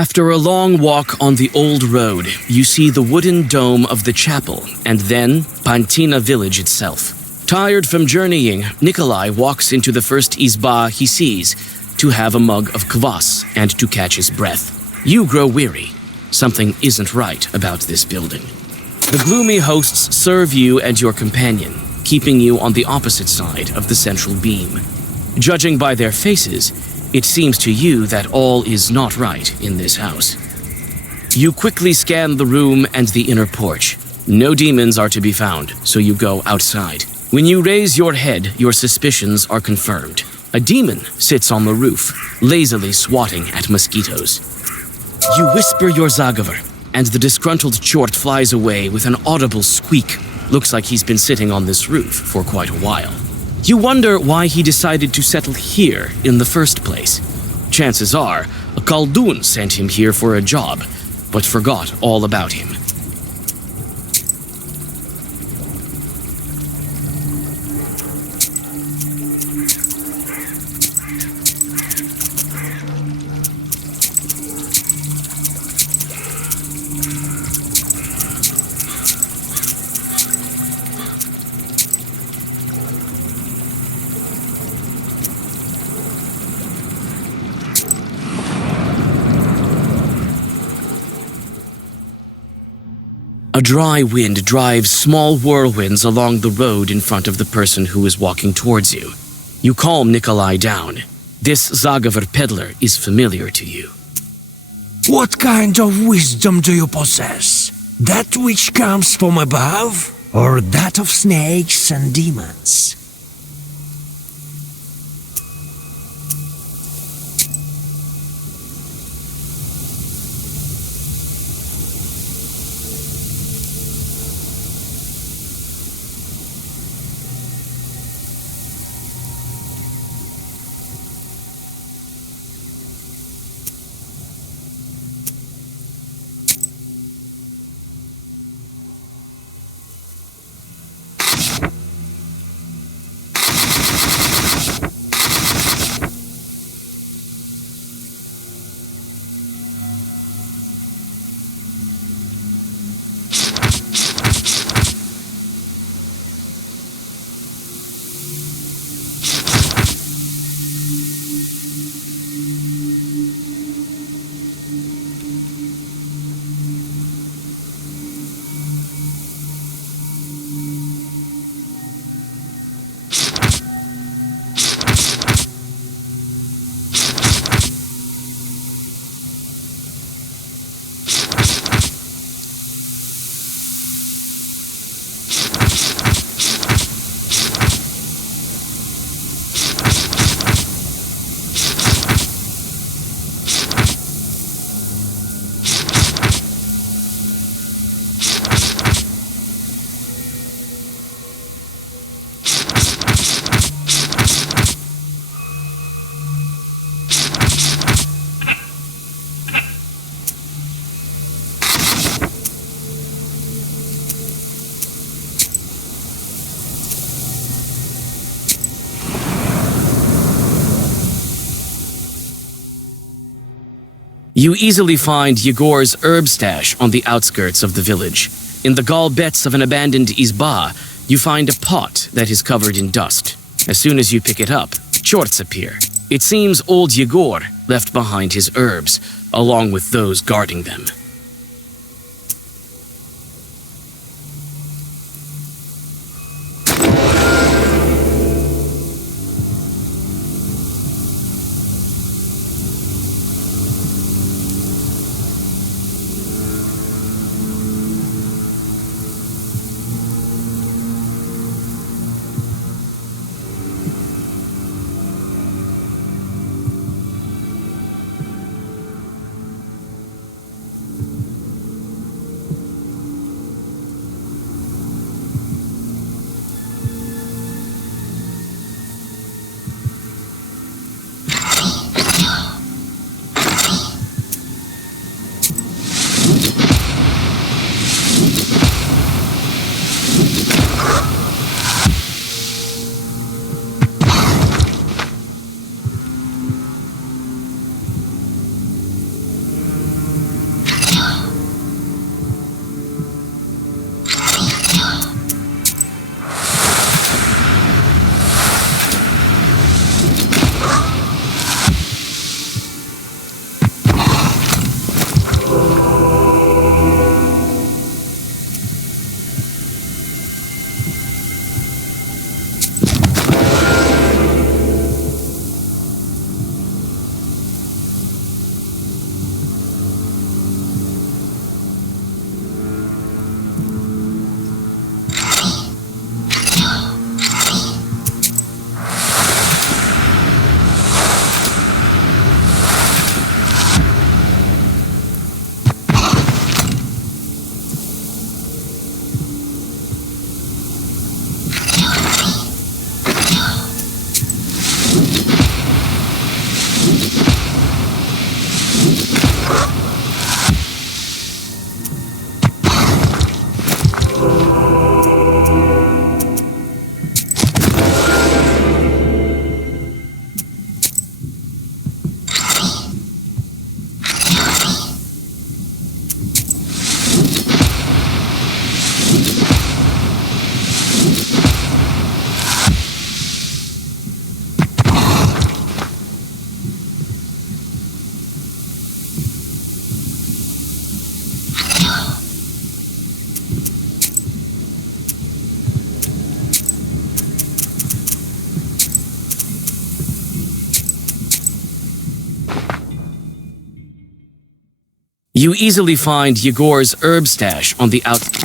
After a long walk on the old road, you see the wooden dome of the chapel and then Pantina village itself. Tired from journeying, Nikolai walks into the first izba he sees to have a mug of kvass and to catch his breath. You grow weary. Something isn't right about this building. The gloomy hosts serve you and your companion, keeping you on the opposite side of the central beam. Judging by their faces, it seems to you that all is not right in this house. You quickly scan the room and the inner porch. No demons are to be found, so you go outside. When you raise your head, your suspicions are confirmed. A demon sits on the roof, lazily swatting at mosquitoes. You whisper your Zagavar, and the disgruntled chort flies away with an audible squeak. Looks like he's been sitting on this roof for quite a while. You wonder why he decided to settle here in the first place. Chances are, a Khaldun sent him here for a job, but forgot all about him. A dry wind drives small whirlwinds along the road in front of the person who is walking towards you. You calm Nikolai down. This Zagavar peddler is familiar to you. What kind of wisdom do you possess? That which comes from above, or that of snakes and demons? You easily find Yegor's herb stash on the outskirts of the village. In the gall-bets of an abandoned izba, you find a pot that is covered in dust. As soon as you pick it up, chorts appear. It seems old Yegor left behind his herbs, along with those guarding them. You easily find Yegor's herb stash on the out.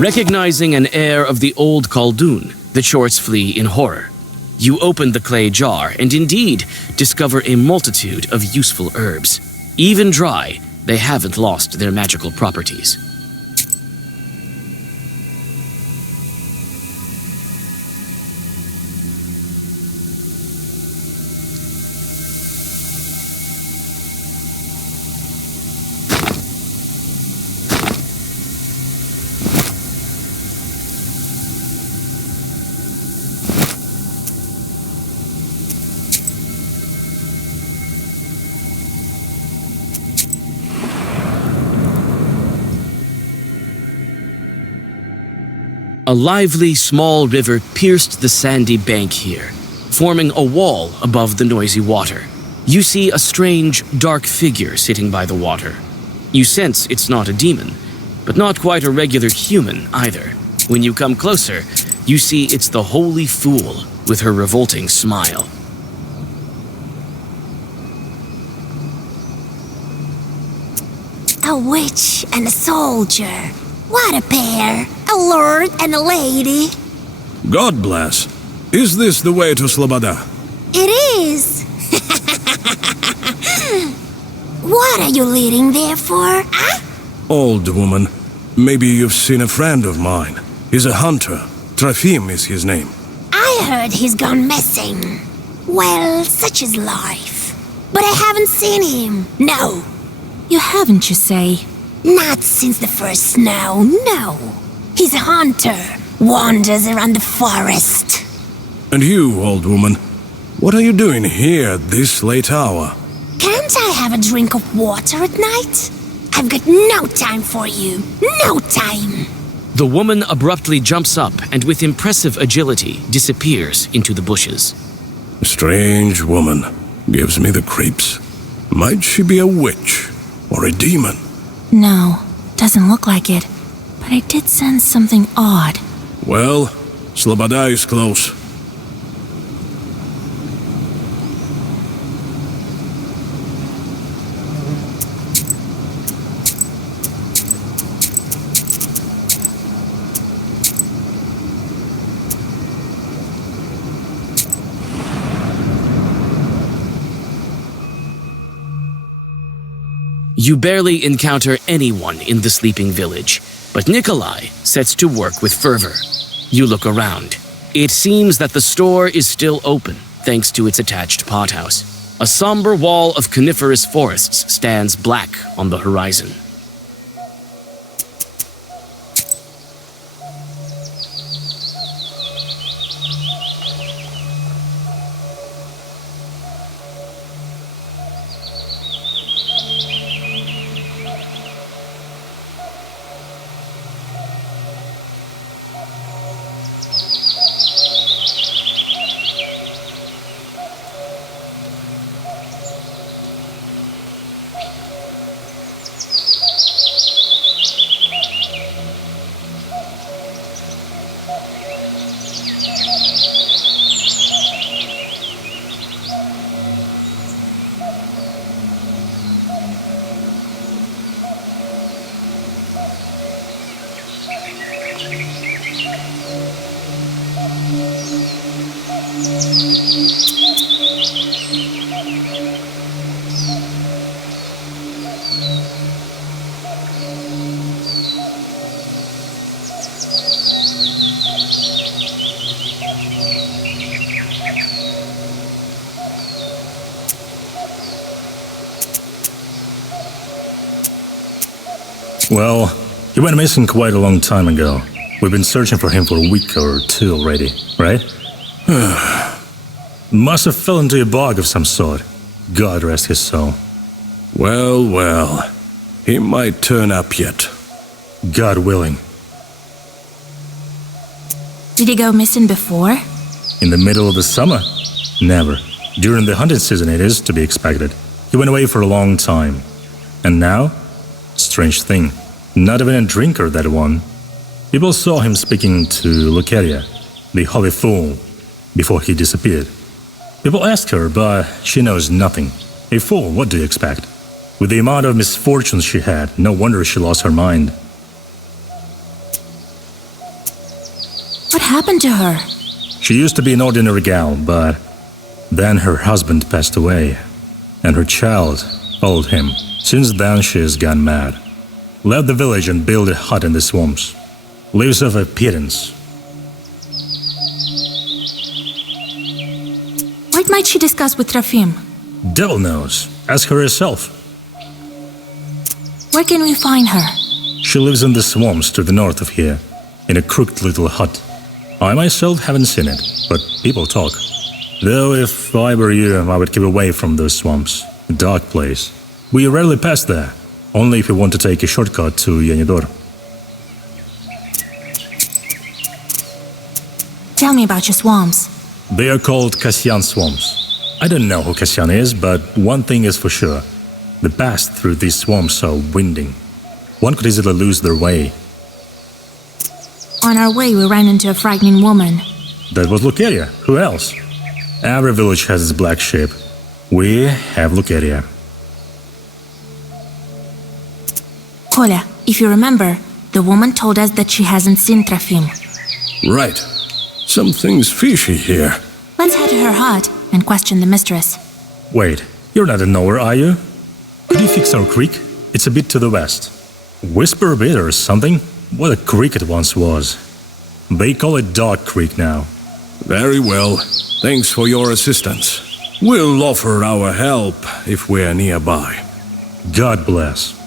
Recognizing an heir of the old Khaldun, the shorts flee in horror. You open the clay jar and indeed discover a multitude of useful herbs. Even dry, they haven't lost their magical properties. A lively, small river pierced the sandy bank here, forming a wall above the noisy water. You see a strange, dark figure sitting by the water. You sense it's not a demon, but not quite a regular human either. When you come closer, you see it's the Holy Fool with her revolting smile. A witch and a soldier. What a pair! A lord and a lady. God bless. Is this the way to Sloboda? It is. What are you leading there for, huh? Old woman, maybe you've seen a friend of mine. He's a hunter. Trofim is his name. I heard he's gone missing. Well, such is life. But I haven't seen him. No. You haven't, you say? Not since the first snow, no. He's a hunter. Wanders around the forest. And you, old woman, what are you doing here at this late hour? Can't I have a drink of water at night? I've got no time for you. No time. The woman abruptly jumps up and with impressive agility disappears into the bushes. A strange woman. Gives me the creeps. Might she be a witch or a demon? No, doesn't look like it. But I did sense something odd. Well, Sloboda is close. You barely encounter anyone in the sleeping village, but Nikolai sets to work with fervor. You look around. It seems that the store is still open, thanks to its attached pothouse. A somber wall of coniferous forests stands black on the horizon. Well, he went missing quite a long time ago. We've been searching for him for a week or two already, right? Must have fell into a bog of some sort. God rest his soul. Well, well. He might turn up yet. God willing. Did he go missing before? In the middle of the summer? Never. During the hunting season it is to be expected. He went away for a long time. And now? Strange thing. Not even a drinker, that one. People saw him speaking to Lucaria, the Holy Fool, before he disappeared. People asked her, but she knows nothing. A fool, what do you expect? With the amount of misfortunes she had, no wonder she lost her mind. What happened to her? She used to be an ordinary gal, but then her husband passed away, and her child followed him. Since then she has gone mad. Left the village and built a hut in the swamps. Lives off a pittance. What might she discuss with Trofim? Devil knows. Ask her herself. Where can we find her? She lives in the swamps to the north of here, in a crooked little hut. I myself haven't seen it, but people talk. Though if I were you, I would keep away from those swamps. A dark place. We rarely pass there, only if you want to take a shortcut to Yanidor. Tell me about your swamps. They are called Kasyan swamps. I don't know who Kasyan is, but one thing is for sure. The paths through these swamps are winding. One could easily lose their way. On our way, we ran into a frightening woman. That was Lucaria. Who else? Every village has its black sheep. We have Lucaria. Kolya, if you remember, the woman told us that she hasn't seen Trofim. Right. Something's fishy here. Let's head to her hut and question the mistress. Wait, you're not in nowhere, are you? Could you fix our creek? It's a bit to the west. Whisper a bit or something? What a creek it once was. They call it Dog Creek now. Very well. Thanks for your assistance. We'll offer our help if we're nearby. God bless.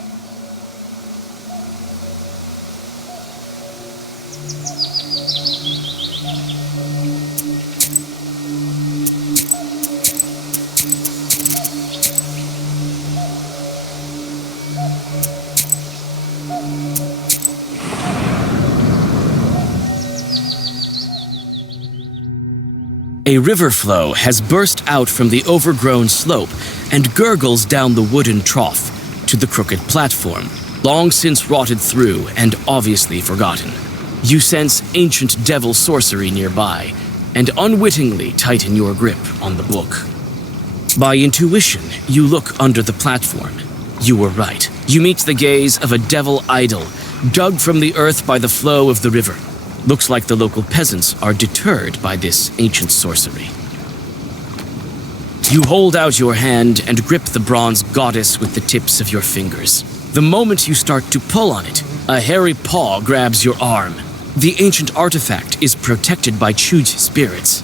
A river flow has burst out from the overgrown slope and gurgles down the wooden trough to the crooked platform, long since rotted through and obviously forgotten. You sense ancient devil sorcery nearby and unwittingly tighten your grip on the book. By intuition, you look under the platform. You were right. You meet the gaze of a devil idol dug from the earth by the flow of the river. Looks like the local peasants are deterred by this ancient sorcery. You hold out your hand and grip the bronze goddess with the tips of your fingers. The moment you start to pull on it, a hairy paw grabs your arm. The ancient artifact is protected by Chuj spirits.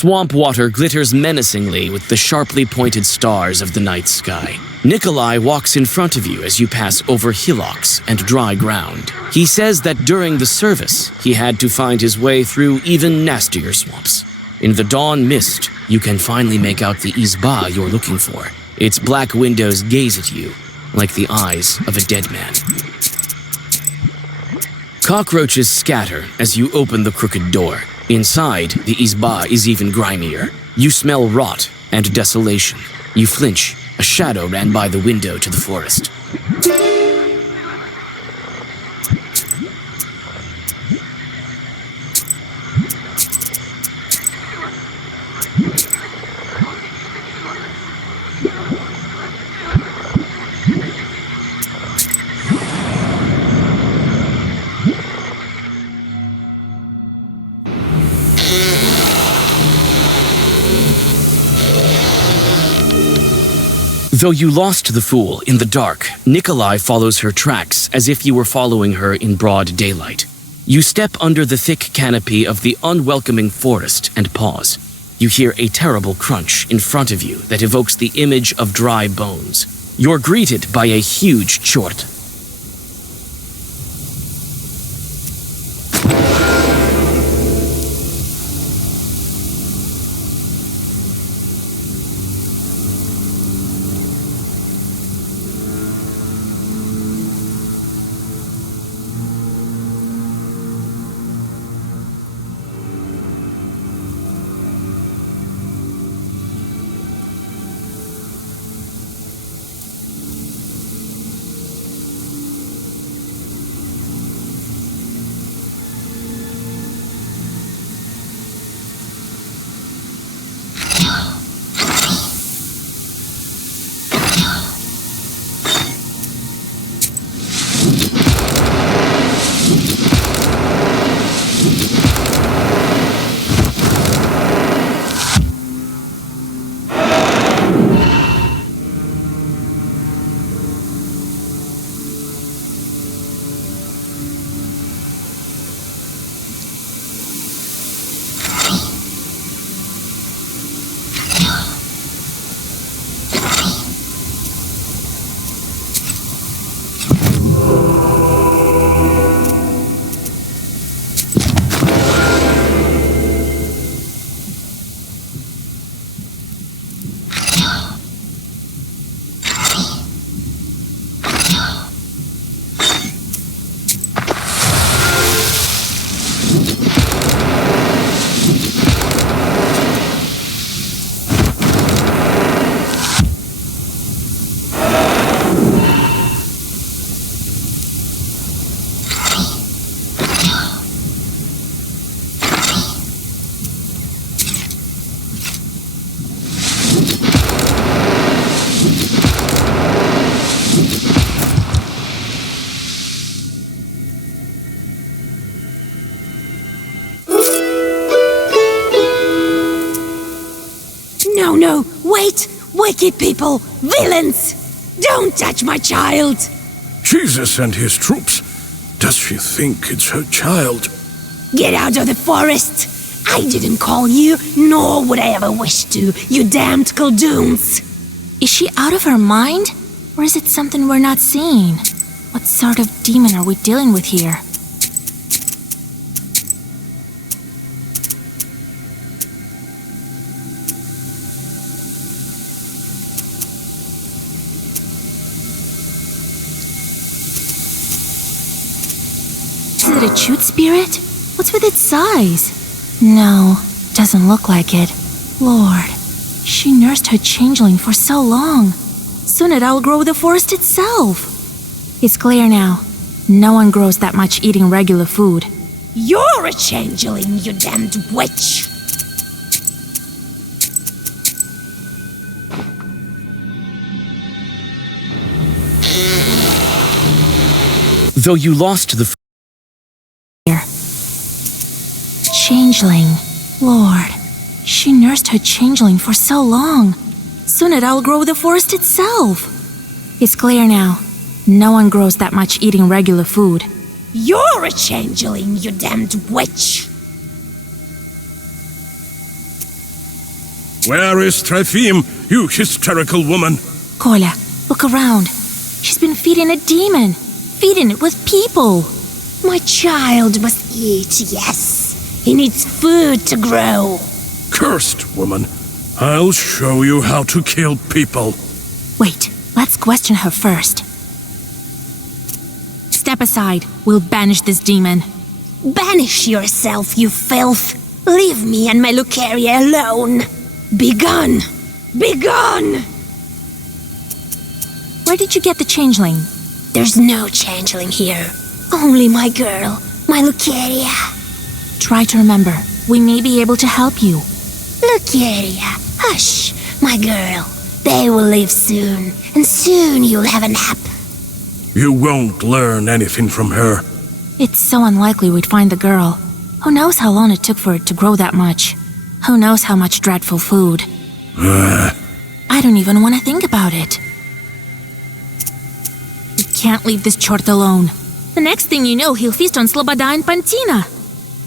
Swamp water glitters menacingly with the sharply pointed stars of the night sky. Nikolai walks in front of you as you pass over hillocks and dry ground. He says that during the service, he had to find his way through even nastier swamps. In the dawn mist, you can finally make out the izba you're looking for. Its black windows gaze at you like the eyes of a dead man. Cockroaches scatter as you open the crooked door. Inside, the izba is even grimier. You smell rot and desolation. You flinch. A shadow ran by the window to the forest. Though you lost the fool in the dark, Nikolai follows her tracks as if you were following her in broad daylight. You step under the thick canopy of the unwelcoming forest and pause. You hear a terrible crunch in front of you that evokes the image of dry bones. You're greeted by a huge chort. No, wait! Wicked people! Villains! Don't touch my child! Jesus and his troops. Does she think it's her child? Get out of the forest! I didn't call you, nor would I ever wish to, you damned Kuldoons! Is she out of her mind? Or is it something we're not seeing? What sort of demon are we dealing with here? Is it a chute spirit? What's with its size? No, doesn't look like it. Lord, she nursed her changeling for so long. Soon it outgrow the forest itself. It's clear now. No one grows that much eating regular food. You're a changeling, you damned witch! Though you lost the Changeling. Lord, she nursed her changeling for so long. Soon it outgrow the forest itself. It's clear now. No one grows that much eating regular food. You're a changeling, you damned witch! Where is Trofim, you hysterical woman? Kolya, look around. She's been feeding a demon. Feeding it with people. My child must eat, yes. He needs food to grow. Cursed woman. I'll show you how to kill people. Wait, let's question her first. Step aside. We'll banish this demon. Banish yourself, you filth. Leave me and my Lucaria alone. Begone! Begone! Where did you get the changeling? There's no changeling here. Only my girl, my Lucaria. Try to remember. We may be able to help you. Lucaria, hush, my girl. They will leave soon, and soon you'll have a nap. You won't learn anything from her. It's so unlikely we'd find the girl. Who knows how long it took for it to grow that much? Who knows how much dreadful food? I don't even want to think about it. We can't leave this chort alone. The next thing you know, he'll feast on Sloboda and Pantina.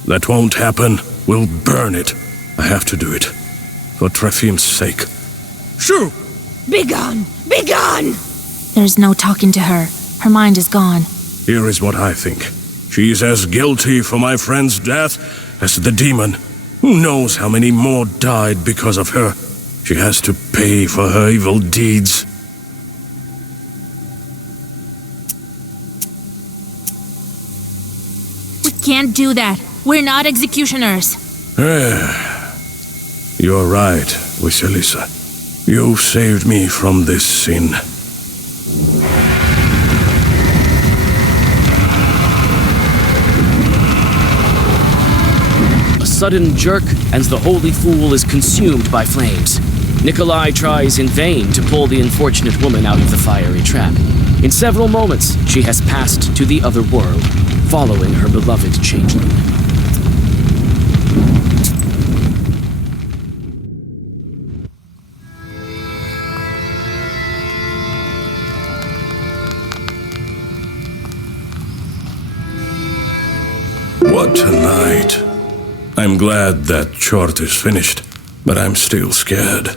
That won't happen. We'll burn it. I have to do it. For Trofim's sake. Shoo! Begone! Begone! There's no talking to her. Her mind is gone. Here is what I think. She's as guilty for my friend's death as the demon. Who knows how many more died because of her? She has to pay for her evil deeds. We can't do that. We're not executioners. You're right, Vasilisa. You've saved me from this sin. A sudden jerk, and the holy fool is consumed by flames. Nikolai tries in vain to pull the unfortunate woman out of the fiery trap. In several moments, she has passed to the other world, following her beloved changeling. What a night. I'm glad that chort is finished, but I'm still scared.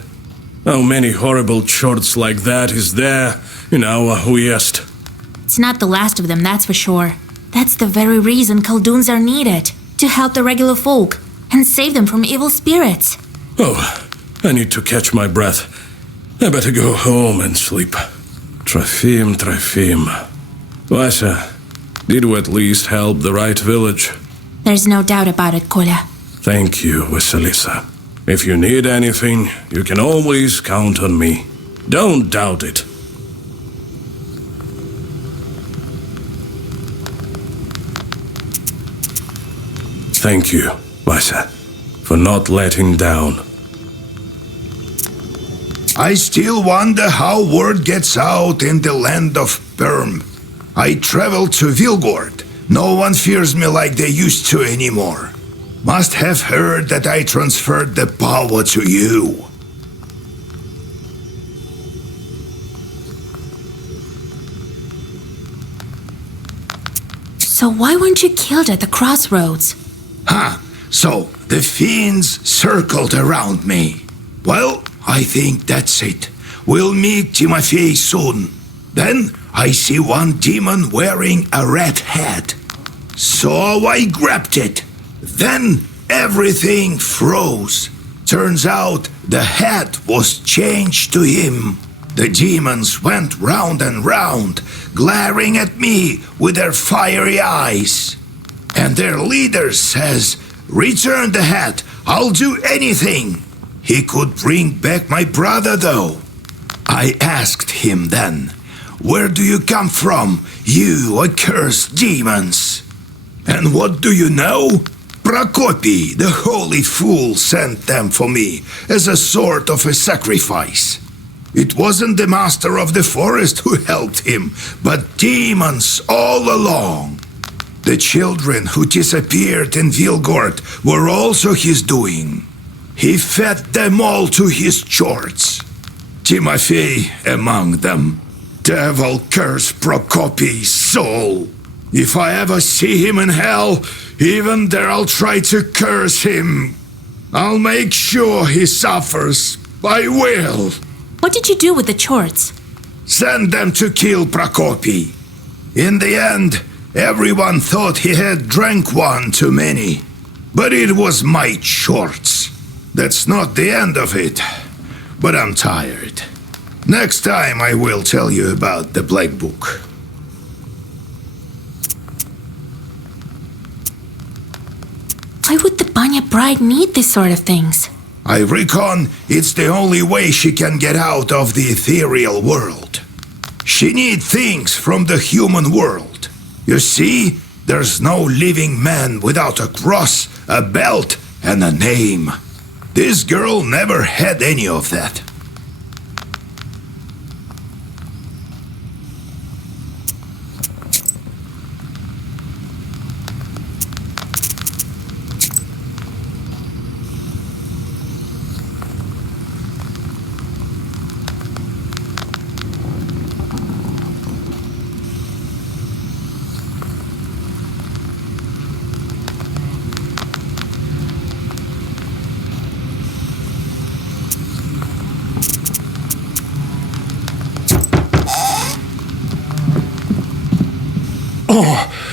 How many horrible chorts like that is there in our Uyezd? It's not the last of them, that's for sure. That's the very reason Khalduns are needed. To help the regular folk and save them from evil spirits. Oh, I need to catch my breath. I better go home and sleep. Trofim. Vasia, did we at least help the right village? There's no doubt about it, Kolya. Thank you, Vasilisa. If you need anything, you can always count on me. Don't doubt it. Thank you, Vasia, for not letting down. I still wonder how word gets out in the land of Perm. I traveled to Vilgord. No one fears me like they used to anymore. Must have heard that I transferred the power to you. So why weren't you killed at the crossroads? So the fiends circled around me. Well, I think that's it. We'll meet Timofey soon. Then I see one demon wearing a red hat. So I grabbed it. Then everything froze. Turns out the hat was changed to him. The demons went round and round, glaring at me with their fiery eyes. And their leader says, "Return the hat, I'll do anything." He could bring back my brother, though. I asked him then, "Where do you come from, you accursed demons?" And what do you know? Prokopy, the holy fool, sent them for me as a sort of a sacrifice. It wasn't the master of the forest who helped him, but demons all along. The children who disappeared in Vilgord were also his doing. He fed them all to his chorts. Timofey among them. Devil curse Prokopy's soul. If I ever see him in hell, even there I'll try to curse him. I'll make sure he suffers. I will. What did you do with the Chorts? Send them to kill Prokopy. In the end, everyone thought he had drank one too many. But it was my Chorts. That's not the end of it. But I'm tired. Next time I will tell you about the Black Book. Why would the Banya bride need this sort of things? I reckon it's the only way she can get out of the ethereal world. She needs things from the human world. You see, there's no living man without a cross, a belt, and a name. This girl never had any of that.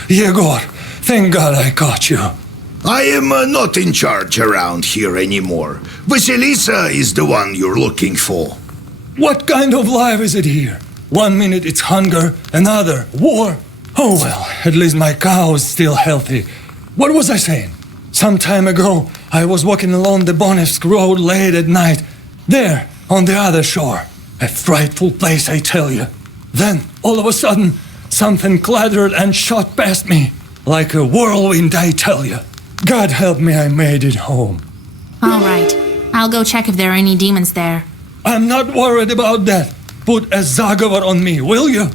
Yegor, thank God I caught you. I am not in charge around here anymore. Vasilisa is the one you're looking for. What kind of life is it here? 1 minute it's hunger, another war. Oh well, at least my cow is still healthy. What was I saying? Some time ago, I was walking along the Bonevsk road late at night. There, on the other shore. A frightful place, I tell you. Then, all of a sudden, something clattered and shot past me. Like a whirlwind, I tell you. God help me, I made it home. All right. I'll go check if there are any demons there. I'm not worried about that. Put a Zagovar on me, will you?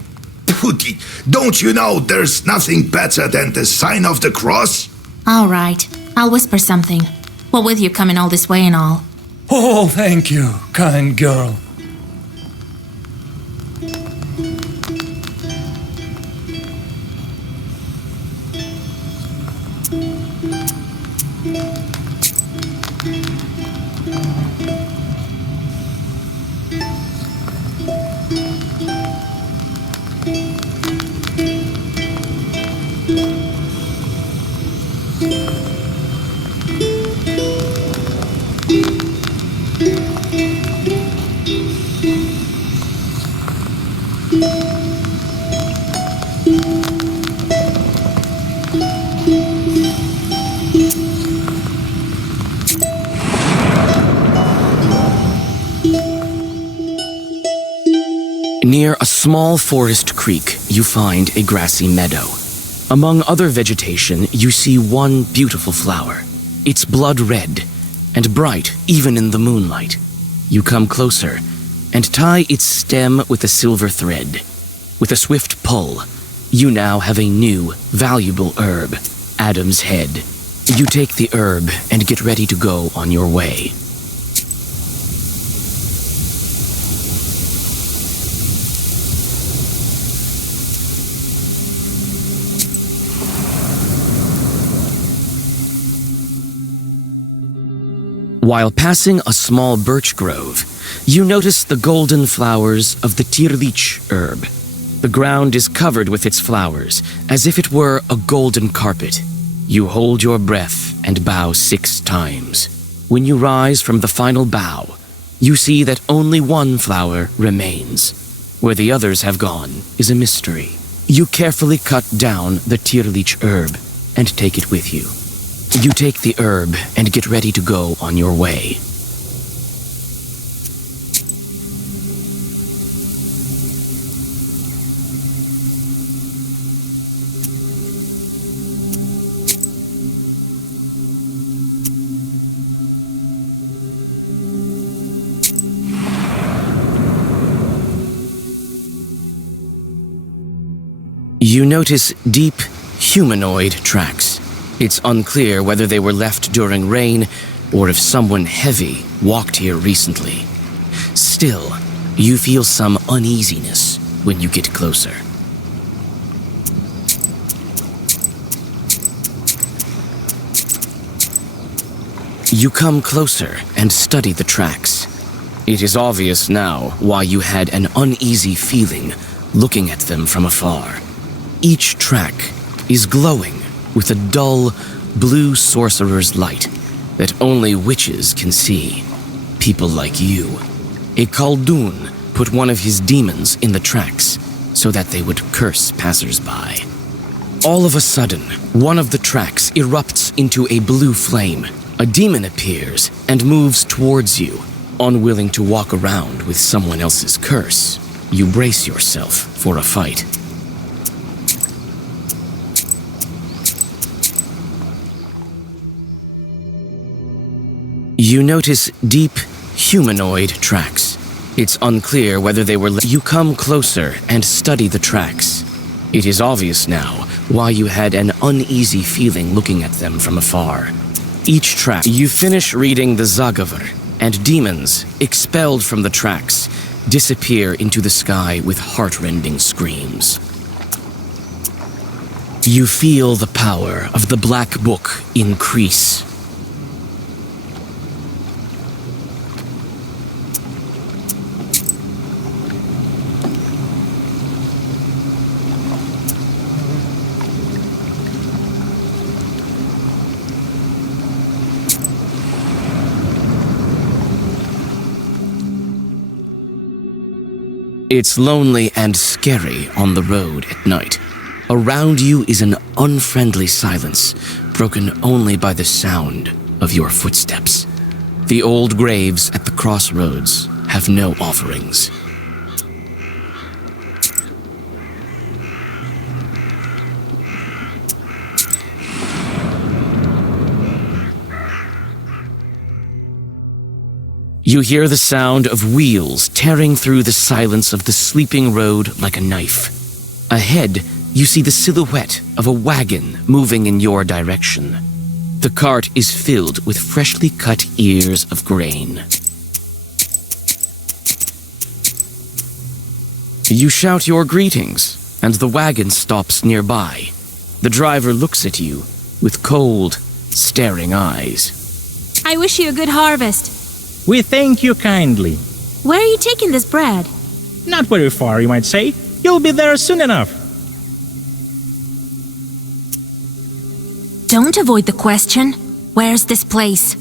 Puti, don't you know there's nothing better than the sign of the cross? All right. I'll whisper something. What with you coming all this way and all? Oh, thank you, kind girl. Near a small forest creek, you find a grassy meadow. Among other vegetation, you see one beautiful flower. It's blood red and bright even in the moonlight. You come closer and tie its stem with a silver thread. With a swift pull, you now have a new, valuable herb, Adam's Head. You take the herb and get ready to go on your way. While passing a small birch grove, you notice the golden flowers of the tirlich herb. The ground is covered with its flowers, as if it were a golden carpet. You hold your breath and bow 6 times. When you rise from the final bow, you see that only one flower remains. Where the others have gone is a mystery. You carefully cut down the tirlich herb and take it with you. You take the herb and get ready to go on your way. You notice deep, humanoid tracks. It's unclear whether they were left during rain or if someone heavy walked here recently. Still, you feel some uneasiness when you get closer. You come closer and study the tracks. It is obvious now why you had an uneasy feeling looking at them from afar. Each track is glowing with a dull, blue sorcerer's light that only witches can see. People like you. A Khaldun put one of his demons in the tracks so that they would curse passers-by. All of a sudden, one of the tracks erupts into a blue flame. A demon appears and moves towards you. Unwilling to walk around with someone else's curse, you brace yourself for a fight. You notice deep, humanoid tracks. It's unclear whether they were... You come closer and study the tracks. It is obvious now why you had an uneasy feeling looking at them from afar. Each track, you finish reading the Zagavr, and demons, expelled from the tracks, disappear into the sky with heart-rending screams. You feel the power of the Black Book increase. It's lonely and scary on the road at night. Around you is an unfriendly silence, broken only by the sound of your footsteps. The old graves at the crossroads have no offerings. You hear the sound of wheels tearing through the silence of the sleeping road like a knife. Ahead, you see the silhouette of a wagon moving in your direction. The cart is filled with freshly cut ears of grain. You shout your greetings, and the wagon stops nearby. The driver looks at you with cold, staring eyes. I wish you a good harvest. We thank you kindly. Where are you taking this bread? Not very far, you might say. You'll be there soon enough. Don't avoid the question. Where's this place?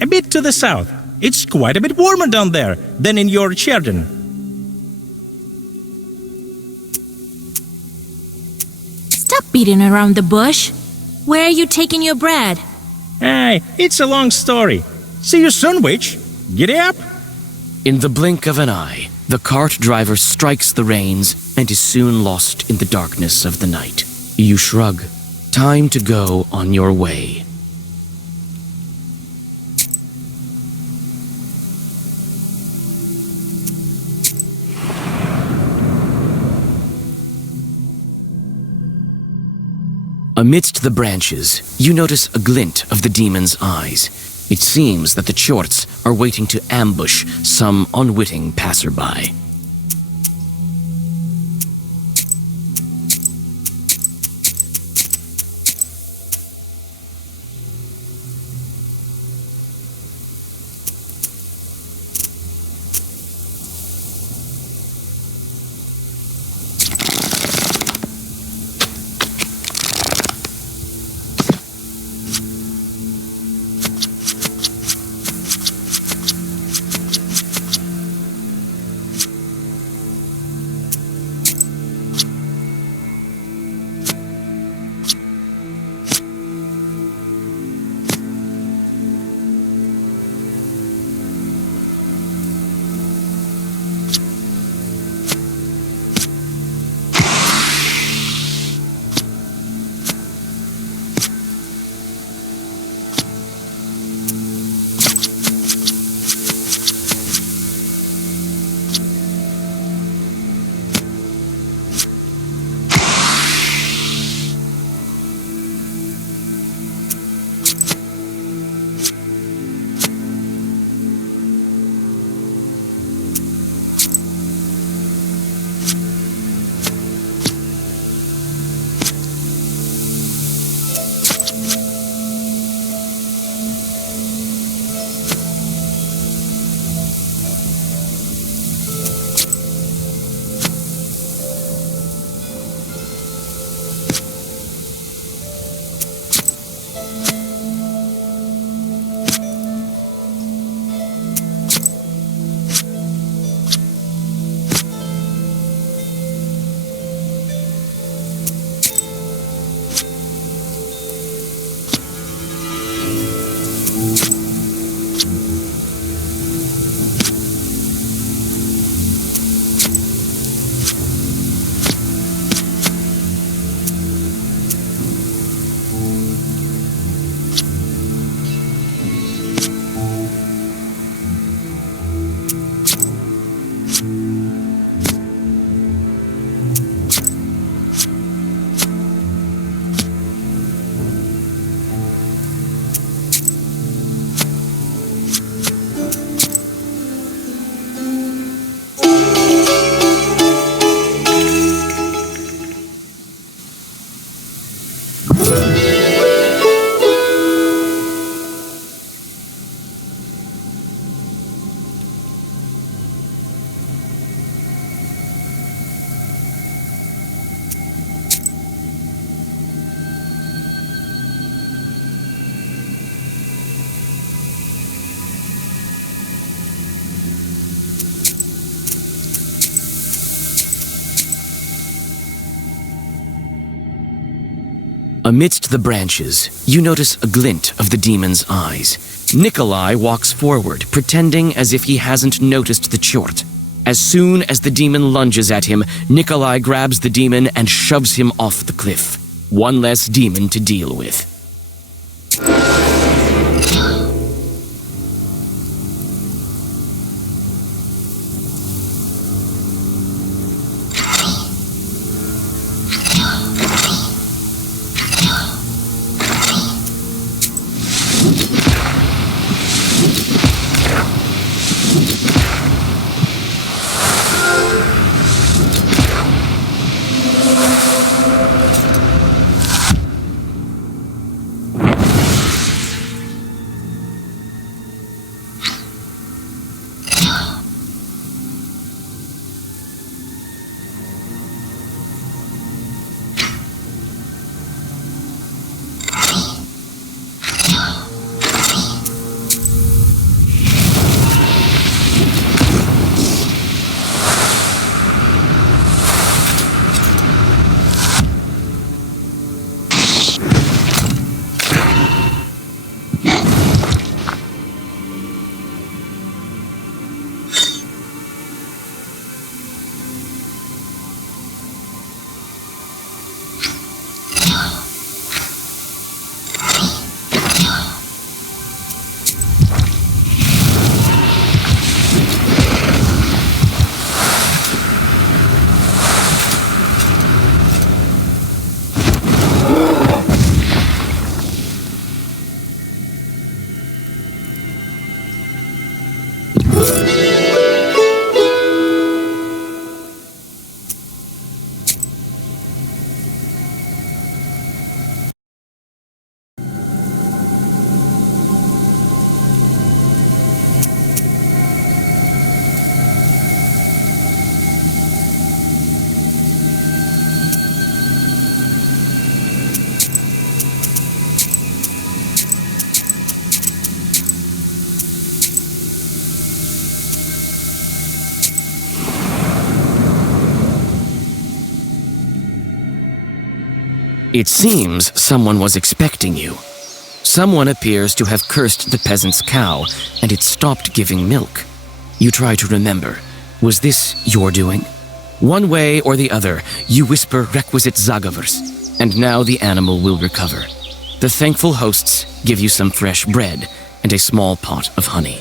A bit to the south. It's quite a bit warmer down there than in your Cherdon. Stop beating around the bush. Where are you taking your bread? Aye, it's a long story. See you soon, witch. Giddy up. In the blink of an eye, the cart driver strikes the reins and is soon lost in the darkness of the night. You shrug. Time to go on your way. Amidst the branches, you notice a glint of the demon's eyes. It seems that the Chorts are waiting to ambush some unwitting passerby. Amidst the branches, you notice a glint of the demon's eyes. Nikolai walks forward, pretending as if he hasn't noticed the chort. As soon as the demon lunges at him, Nikolai grabs the demon and shoves him off the cliff. One less demon to deal with. It seems someone was expecting you. Someone appears to have cursed the peasant's cow, and it stopped giving milk. You try to remember. Was this your doing? One way or the other, you whisper requisite zagavers, and now the animal will recover. The thankful hosts give you some fresh bread and a small pot of honey.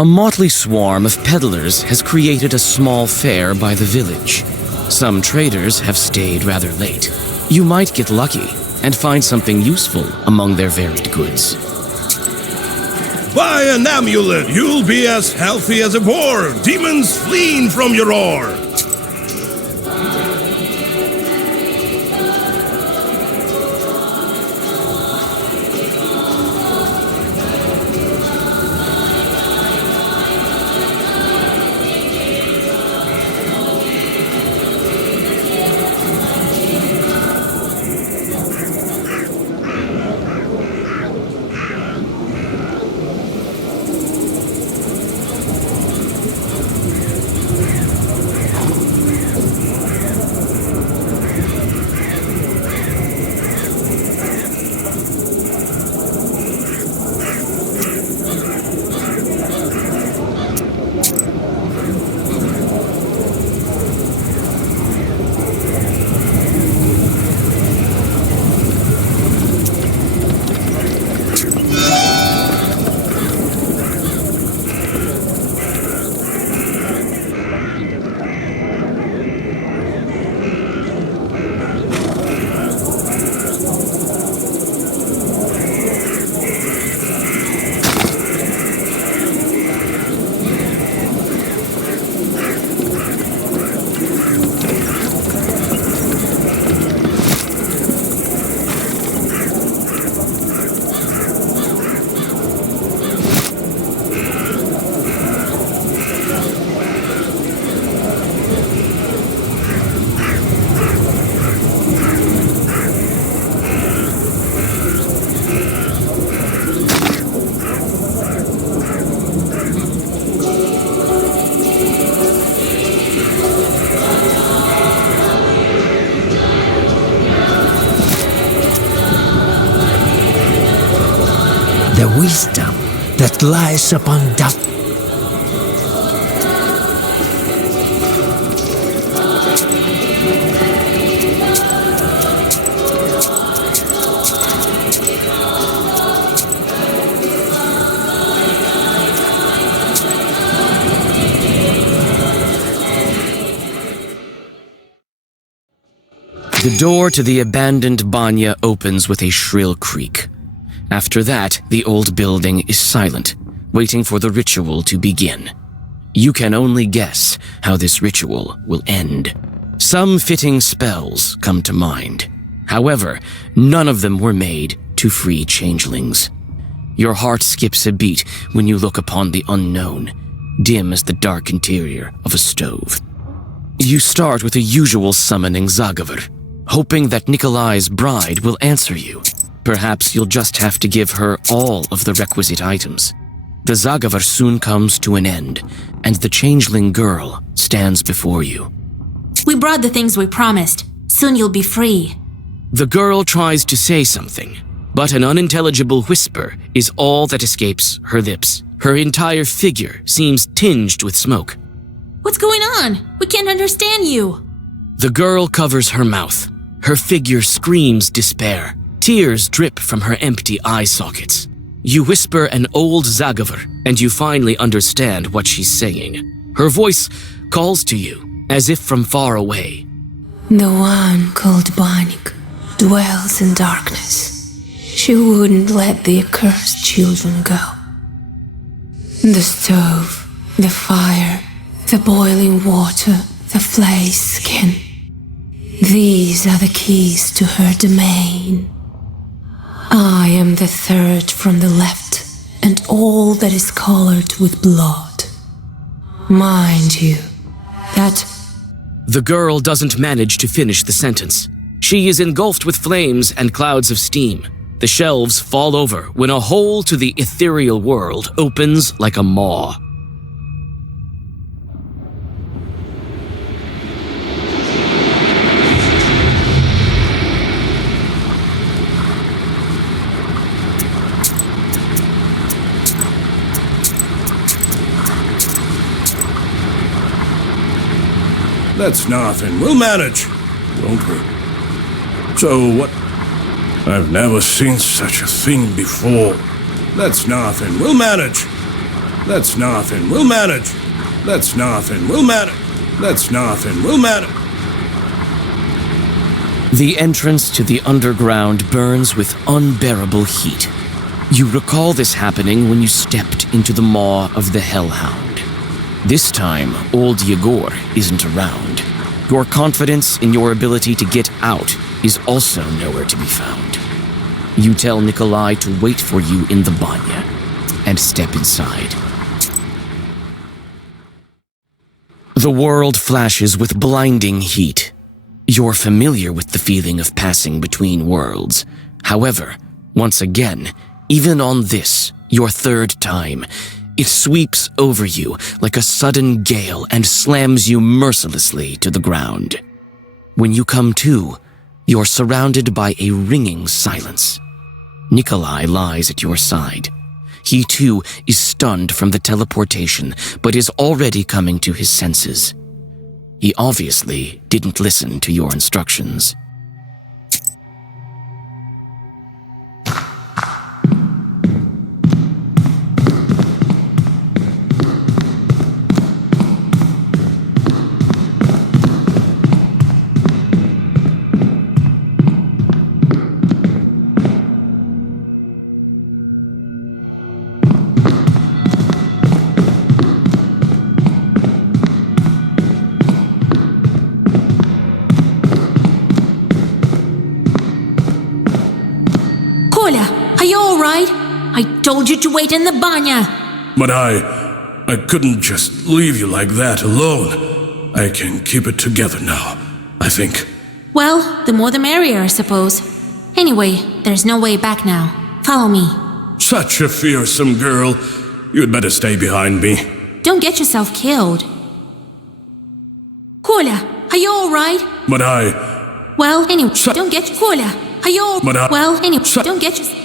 A motley swarm of peddlers has created a small fair by the village. Some traders have stayed rather late. You might get lucky and find something useful among their varied goods. Buy an amulet, you'll be as healthy as a boar, demons fleeing from your roar. the wisdom that lies upon that. The door to the abandoned banya opens with a shrill creak. After that, the old building is silent, waiting for the ritual to begin. You can only guess how this ritual will end. Some fitting spells come to mind. However, none of them were made to free changelings. Your heart skips a beat when you look upon the unknown, dim as the dark interior of a stove. You start with the usual summoning Zagavr, hoping that Nikolai's bride will answer you. Perhaps you'll just have to give her all of the requisite items. The Zagavr soon comes to an end, and the changeling girl stands before you. We brought the things we promised. Soon you'll be free. The girl tries to say something, but an unintelligible whisper is all that escapes her lips. Her entire figure seems tinged with smoke. What's going on? We can't understand you. The girl covers her mouth. Her figure screams despair. Tears drip from her empty eye sockets. You whisper an old Zagavr, and you finally understand what she's saying. Her voice calls to you, as if from far away. The one called Banik dwells in darkness. She wouldn't let the accursed children go. The stove, the fire, the boiling water, the flayed skin. These are the keys to her domain. I am the third from the left, and all that is colored with blood. Mind you, that... The girl doesn't manage to finish the sentence. She is engulfed with flames and clouds of steam. The shelves fall over when a hole to the ethereal world opens like a maw. That's nothing. We'll manage, won't we? So what? I've never seen such a thing before. That's nothing. We'll manage. That's nothing. We'll manage. That's nothing. We'll manage. That's nothing. We'll manage. The entrance to the underground burns with unbearable heat. You recall this happening when you stepped into the maw of the Hellhound. This time, old Yegor isn't around. Your confidence in your ability to get out is also nowhere to be found. You tell Nikolai to wait for you in the banya and step inside. The world flashes with blinding heat. You're familiar with the feeling of passing between worlds. However, once again, even on this, your third time, it sweeps over you like a sudden gale and slams you mercilessly to the ground. When you come to, you're surrounded by a ringing silence. Nikolai lies at your side. He too is stunned from the teleportation, but is already coming to his senses. He obviously didn't listen to your instructions. Are you alright? I told you to wait in the banya. But I couldn't just leave you like that alone. I can keep it together now, I think. Well, the more the merrier, I suppose. Anyway, there's no way back now. Follow me. Such a fearsome girl. You'd better stay behind me. Don't get yourself killed. Kolya, are you alright? But Well, anyway, don't get... Kolya, are you all... But Well, anyway, don't get yourself...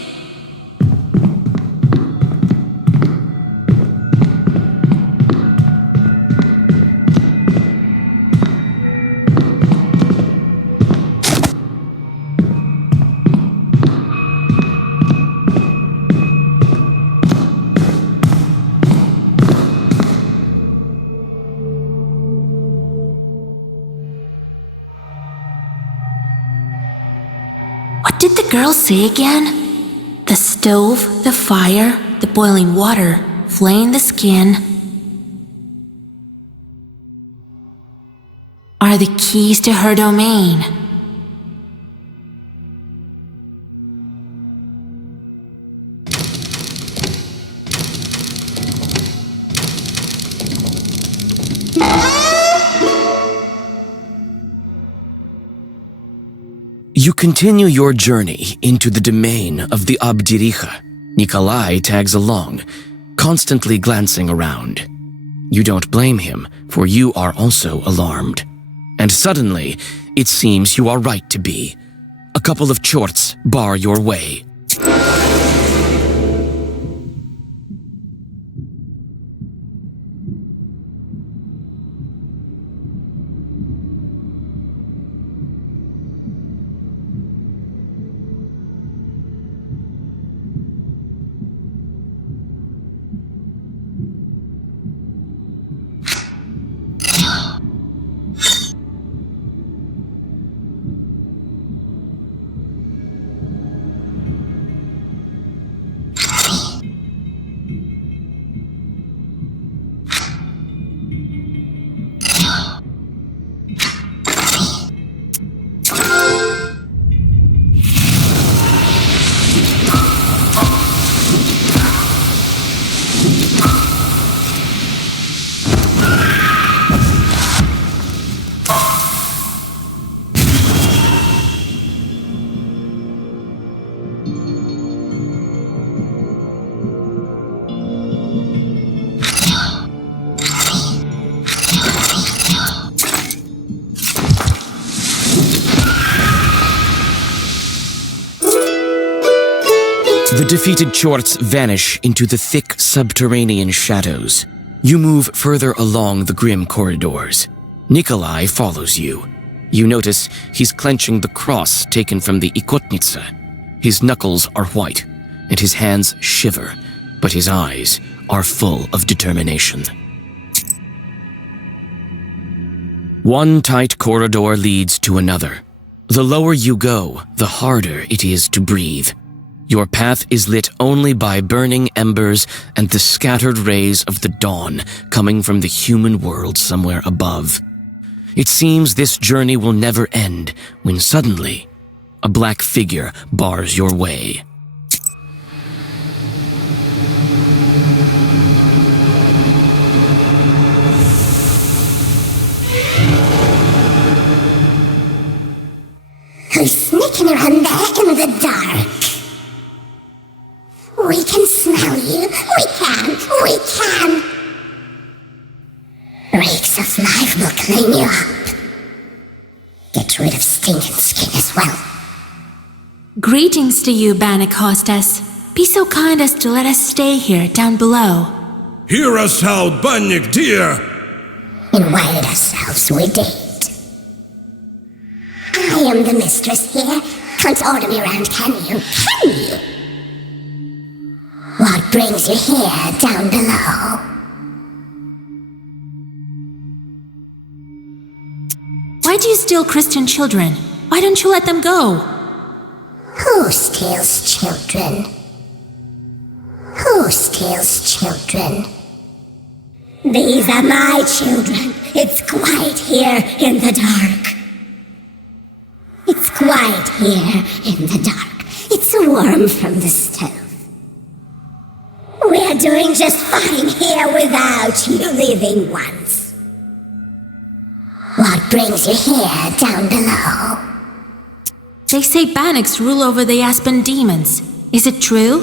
girl say again? The stove, the fire, the boiling water, flaying the skin are the keys to her domain. You continue your journey into the domain of the Abdiricha. Nikolai tags along, constantly glancing around. You don't blame him, for you are also alarmed. And suddenly, it seems you are right to be. A couple of chorts bar your way. The defeated chorts vanish into the thick subterranean shadows. You move further along the grim corridors. Nikolai follows you. You notice he's clenching the cross taken from the Ikotnitsa. His knuckles are white, and his hands shiver, but his eyes are full of determination. One tight corridor leads to another. The lower you go, the harder it is to breathe. Your path is lit only by burning embers and the scattered rays of the dawn coming from the human world somewhere above. It seems this journey will never end when suddenly a black figure bars your way. Who's sneaking around there in the dark? We can smell you. We can. Reeks of life will clean you up. Get rid of stinking skin as well. Greetings to you, Bannock hostess. Be so kind as to let us stay here down below. Hear us out, Bannock dear! Invited ourselves, we did. I am the mistress here. Can't order me around, can you? Can you? What brings you here, down below? Why do you steal Christian children? Why don't you let them go? Who steals children? Who steals children? These are my children. It's quiet here in the dark. It's quiet here in the dark. It's warm from the stove. We're doing just fine here without you living ones. What brings you here down below? They say Bannocks rule over the Aspen demons. Is it true?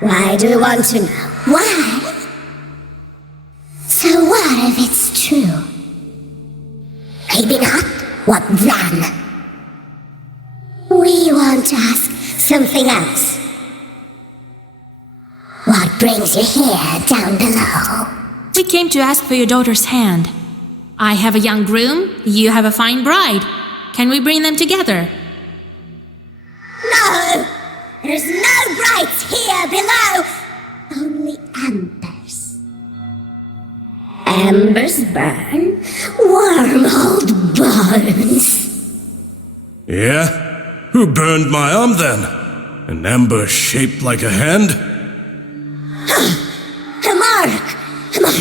Why do you want to know? Why? So what if it's true? Maybe not. What then? We want to ask something else. What brings you here down below? We came to ask for your daughter's hand. I have a young groom, you have a fine bride. Can we bring them together? No! There's no brides here below! Only embers. Embers burn? Warm old bones. Yeah? Who burned my arm then? An ember shaped like a hand? A mark! A mark!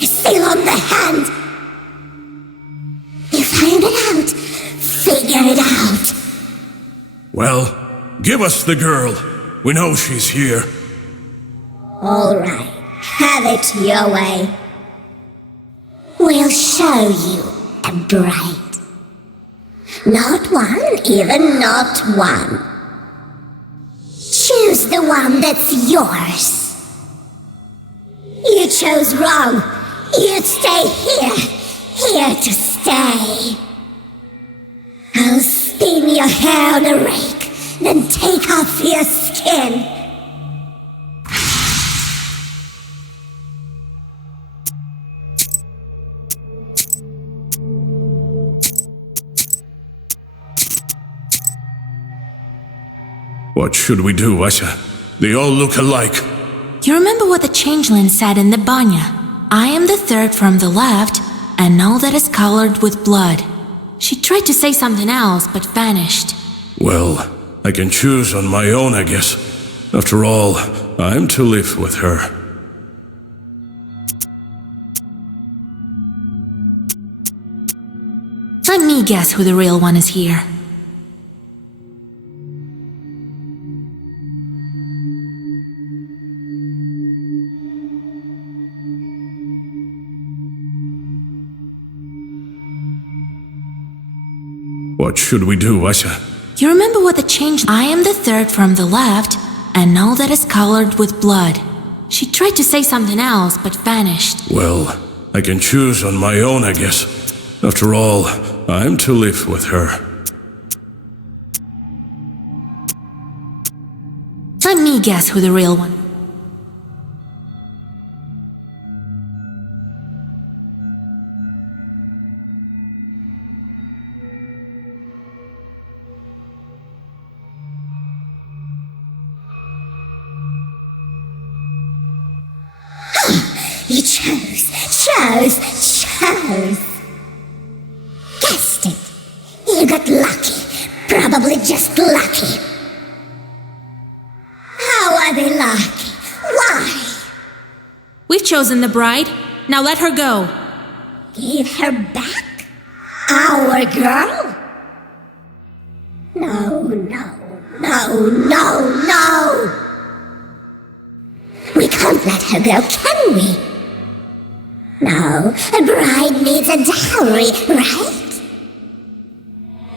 Still on the hand! You found it out! Figure it out! Well, give us the girl. We know she's here. All right, have it your way. We'll show you a bride. Not one, even not one. Choose the one that's yours. You chose wrong. You'd stay here to stay. I'll spin your hair on a rake, then take off your skin. What should we do, Asha? They all look alike. You remember what the changeling said in the banya? I am the third from the left, and all that is colored with blood. She tried to say something else, but vanished. Well, I can choose on my own, I guess. After all, I'm to live with her. Let me guess who the real one is here. What should we do, Asha? You remember what the change? I am the third from the left, and all that is colored with blood. She tried to say something else, but vanished. Well, I can choose on my own, I guess. After all, I'm to live with her. Let me guess who the real one. You chose. Guessed it. You got lucky. Probably just lucky. How are they lucky? Why? We've chosen the bride. Now let her go. Give her back? Our girl? No. We can't let her go, can we? No, a bride needs a dowry, right?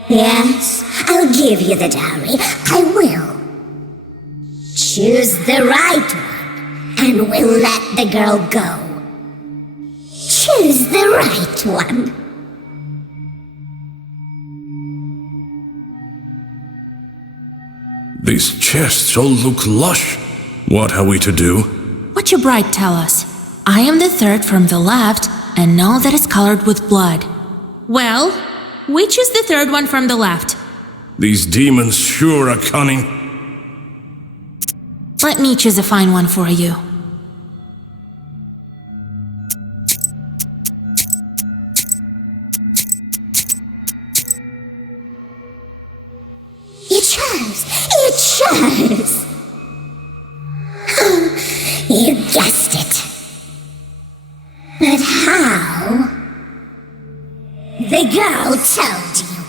Yes, I'll give you the dowry. I will. Choose the right one, and we'll let the girl go. Choose the right one. These chests all look lush. What are we to do? What your bride tell us? I am the third from the left, and all that is colored with blood. Well, we choose the third one from the left. These demons sure are cunning. Let me choose a fine one for you. You chose. You guessed it. But how? The girl told you.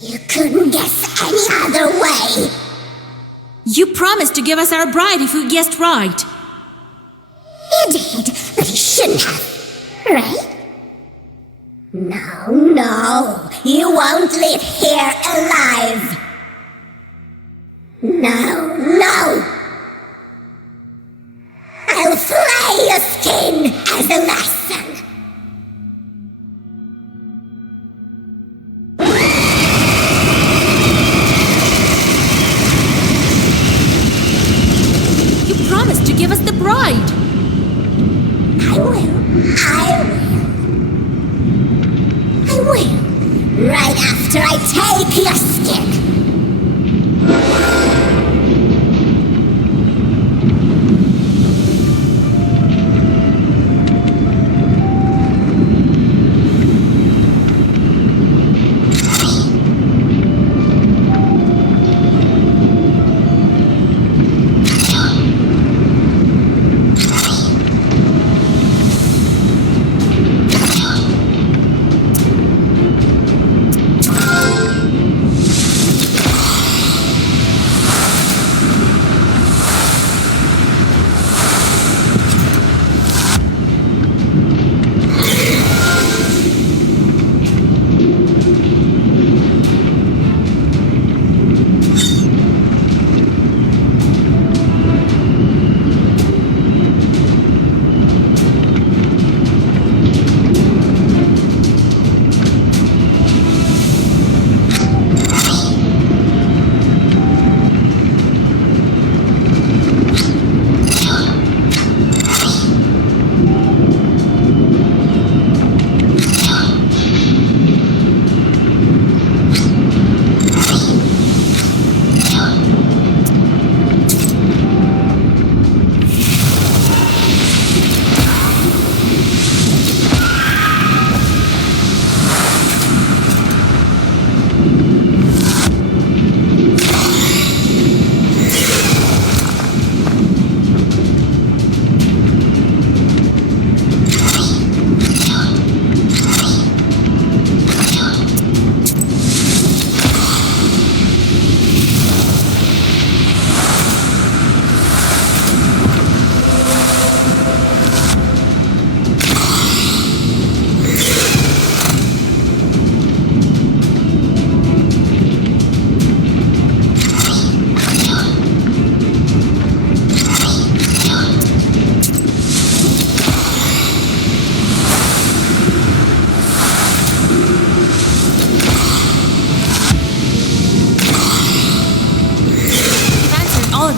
You couldn't guess any other way. You promised to give us our bride if we guessed right. You did, but you shouldn't have, right? No, you won't live here alive. No. I'll flay your skin as a lesson. You promised to give us the bride. I will. Right after I take your skin.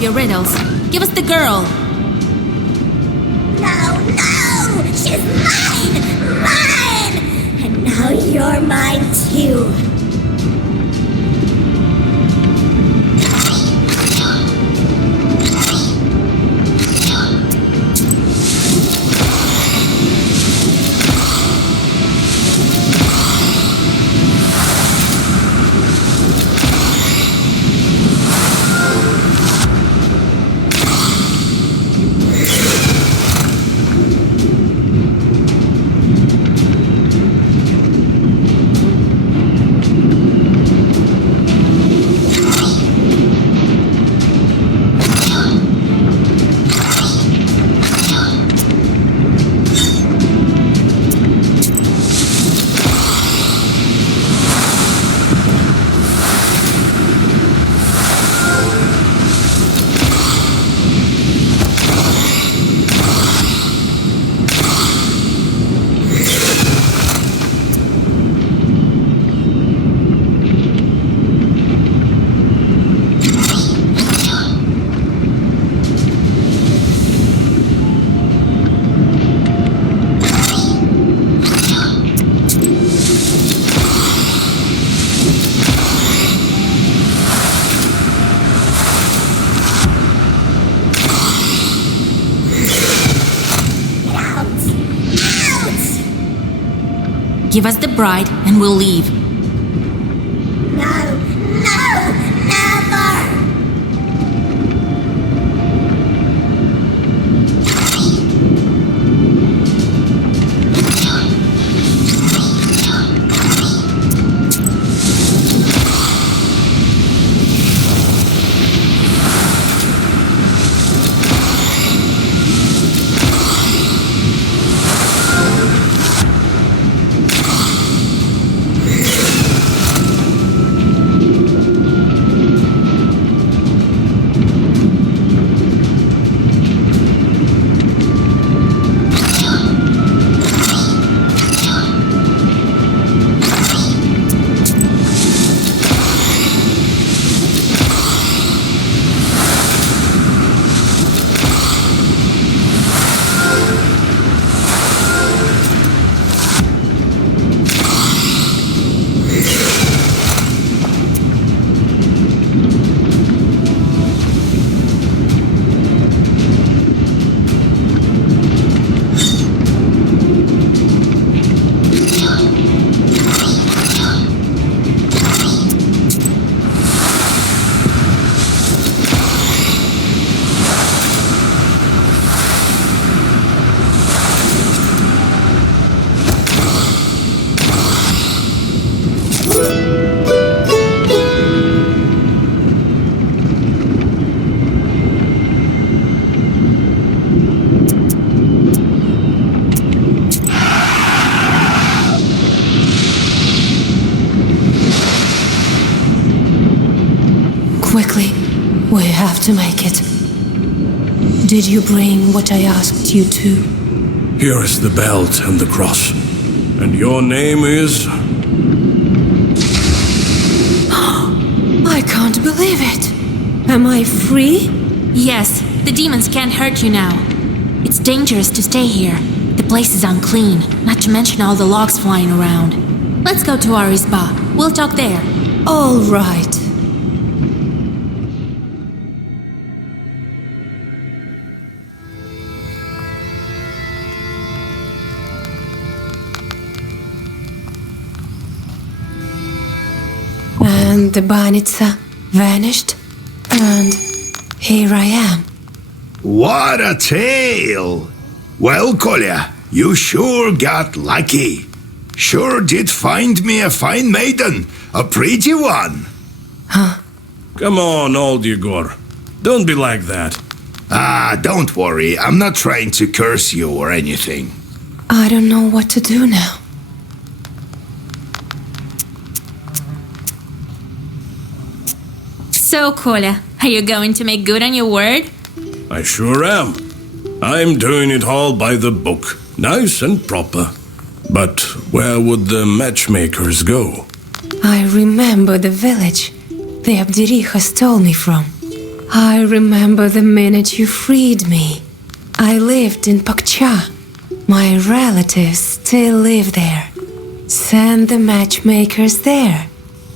of your riddles. Give us the girl. No, she's mine! Mine! And now you're mine too. Give us the bride and we'll leave. No, never! Quickly, we have to make it. Did you bring what I asked you to? Here is the belt and the cross. And your name is? I can't believe it. Am I free? Yes, the demons can't hurt you now. It's dangerous to stay here. The place is unclean, not to mention all the logs flying around. Let's go to our izba. We'll talk there. All right. And the banitsa vanished, and here I am. What a tale! Well, Kolya, you sure got lucky. Sure did find me a fine maiden, a pretty one. Huh? Come on, old Yegor. Don't be like that. Ah, don't worry, I'm not trying to curse you or anything. I don't know what to do now. So, Kolya, are you going to make good on your word? I sure am. I'm doing it all by the book, nice and proper. But where would the matchmakers go? I remember the village the Abdericha stole me from. I remember the minute you freed me. I lived in Pakcha. My relatives still live there. Send the matchmakers there.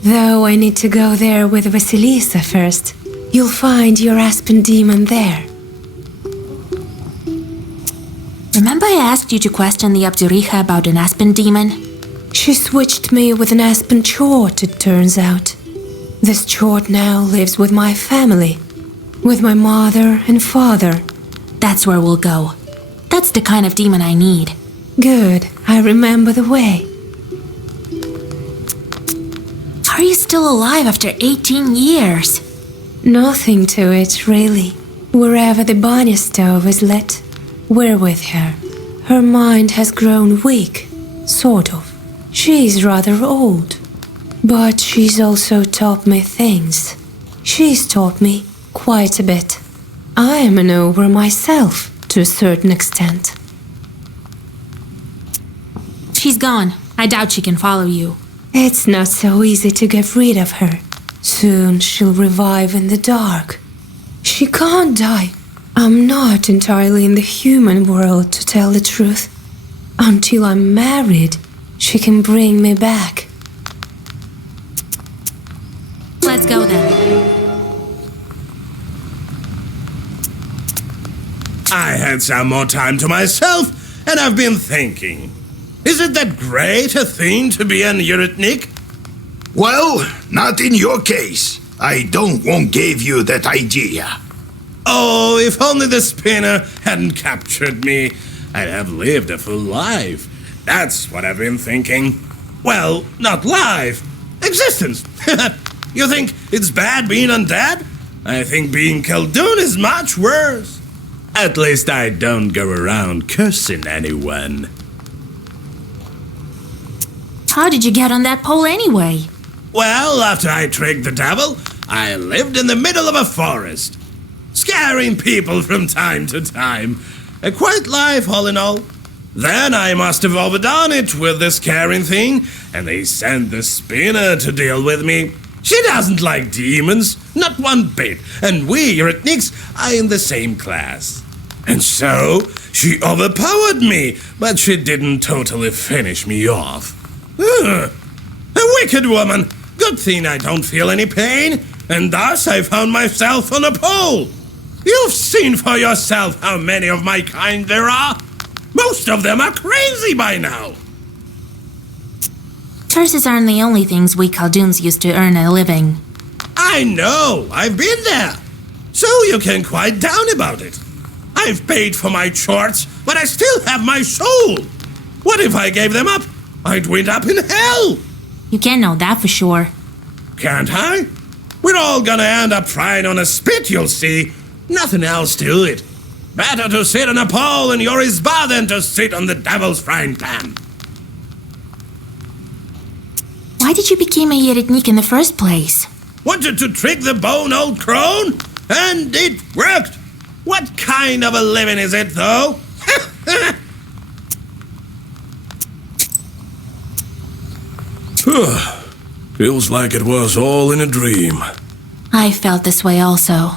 Though I need to go there with Vasilisa first. You'll find your Aspen demon there. Remember I asked you to question the Abduriha about an Aspen demon? She switched me with an Aspen chort, it turns out. This chort now lives with my family. With my mother and father. That's where we'll go. That's the kind of demon I need. Good, I remember the way. How are you still alive after 18 years? Nothing to it, really. Wherever the bunny stove is lit, we're with her. Her mind has grown weak, sort of. She's rather old. But she's also taught me things. She's taught me quite a bit. I am an ogre myself, to a certain extent. She's gone. I doubt she can follow you. It's not so easy to get rid of her. Soon she'll revive in the dark. She can't die. I'm not entirely in the human world, to tell the truth. Until I'm married, she can bring me back. Let's go then. I had some more time to myself, and I've been thinking. Is it that great a thing to be an Eurythmic? Well, not in your case. I won't give you that idea. Oh, if only the spinner hadn't captured me, I'd have lived a full life. That's what I've been thinking. Well, not life. Existence. You think it's bad being undead? I think being Khaldun is much worse. At least I don't go around cursing anyone. How did you get on that pole anyway? Well, after I tricked the devil, I lived in the middle of a forest, scaring people from time to time. A quiet life, all in all. Then I must have overdone it with the scaring thing, and they sent the spinner to deal with me. She doesn't like demons, not one bit, and we Eurythmics are in the same class. And so, she overpowered me, but she didn't totally finish me off. A wicked woman! Good thing I don't feel any pain, and thus I found myself on a pole. You've seen for yourself how many of my kind there are. Most of them are crazy by now. Curses aren't the only things we Khalduns use to earn a living. I know, I've been there. So you can quiet down about it. I've paid for my chorts, but I still have my soul. What if I gave them up? I'd wind up in hell. You can't know that for sure. Can't I? We're all gonna end up frying on a spit, you'll see. Nothing else to it. Better to sit on a pole in your izba than to sit on the devil's frying pan. Why did you become a Eurythmic in the first place? Wanted to trick the bone old crone? And it worked. What kind of a living is it, though? Feels like it was all in a dream. I felt this way also,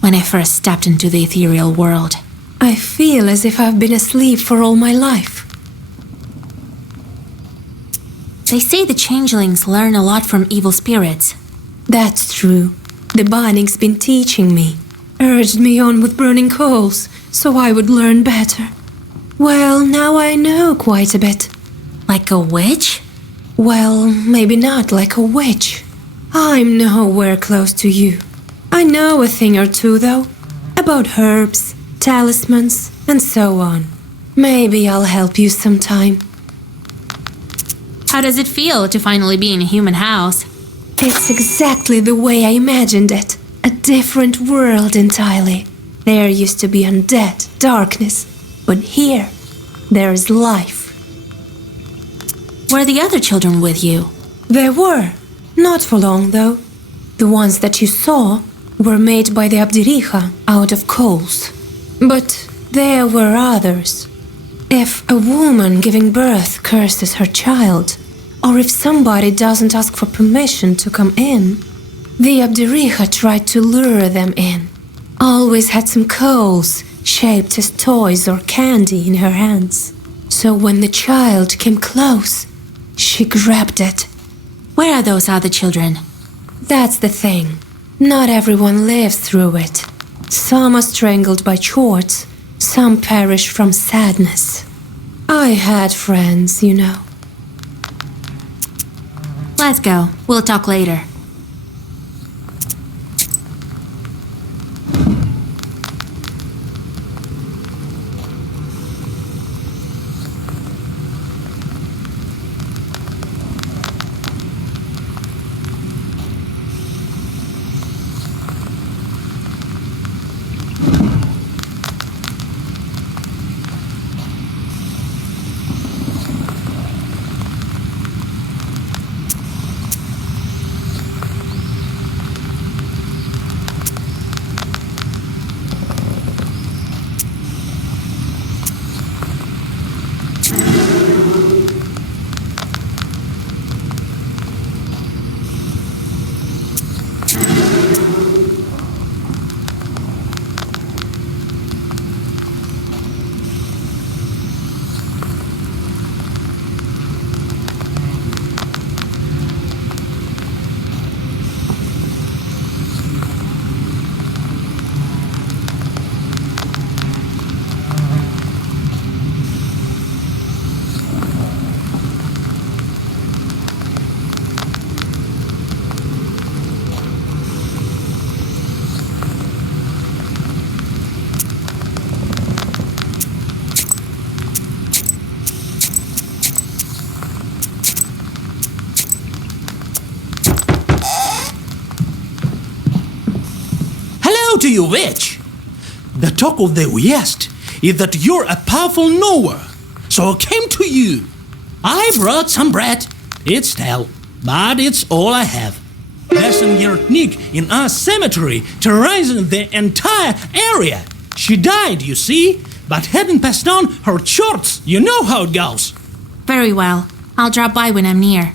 when I first stepped into the ethereal world. I feel as if I've been asleep for all my life. They say the changelings learn a lot from evil spirits. That's true. The Binding's been teaching me, urged me on with burning coals, so I would learn better. Well, now I know quite a bit. Like a witch? Well, maybe not like a witch. I'm nowhere close to you. I know a thing or two, though, about herbs, talismans, and so on. Maybe I'll help you sometime. How does it feel to finally be in a human house? It's exactly the way I imagined it. A different world entirely. There used to be undead, darkness, but here, there's life. Were the other children with you? There were. Not for long, though. The ones that you saw were made by the Abduriha out of coals. But there were others. If a woman giving birth curses her child, or if somebody doesn't ask for permission to come in, the Abduriha tried to lure them in, always had some coals shaped as toys or candy in her hands. So when the child came close, she grabbed it. Where are those other children? That's the thing. Not everyone lives through it. Some are strangled by chords, some perish from sadness. I had friends, you know. Let's go. We'll talk later. To you, witch. The talk of the West is that you're a powerful knower, so I came to you. I brought some bread. It's stale, but it's all I have. There's an Yertnik in our cemetery terrorizing the entire area. She died, you see, but hadn't passed on her charts. You know how it goes. Very well. I'll drop by when I'm near.